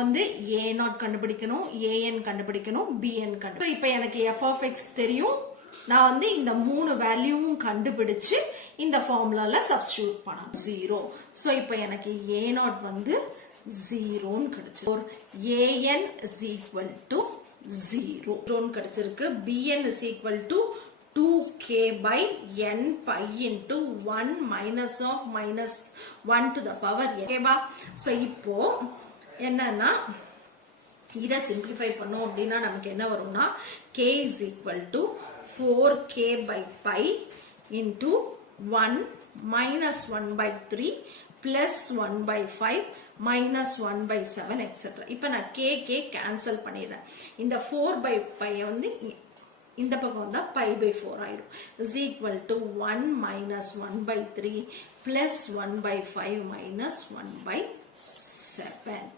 வந்து a0 கண்டுபிடிக்கணும், an கண்டுபிடிக்கணும், bn கண்டுபிடிக்கணும். இப்போ எனக்கு f of x தெரியும். நான் வந்து இந்த மூணு வேல்யூவும் கண்டுபிடிச்சு இந்த ஃபார்முலால சப்ஸ்டிட்யூட் பண்ணணும். 0. சோ இப்போ எனக்கு a0 வந்து 0 ன்னு கிடைச்சிருக்கு. an is equal to 0 ன்னு கிடைச்சிருக்கு. bn is equal to 2k by n pi into 1 minus of minus 1 to the power n. ஓகேவா? சோ இப்போ என்னன்னா இத சிம்பிளிஃபை பண்ணோம் அப்படின்னா நமக்கு என்ன வரும்னா k is equal to 4k by pi into 1 minus 1 by 3 plus 1 by 5 minus 1 by 7 etc. இப்ப நான் k கேன்சல் பண்ணிடுறேன். இந்த 4 by pi வந்து இந்த பக்கம் வந்தா pi by 4 ஆயிடும். is equal to 1 minus 1 by 3 plus 1 by 5 minus 1 by 7.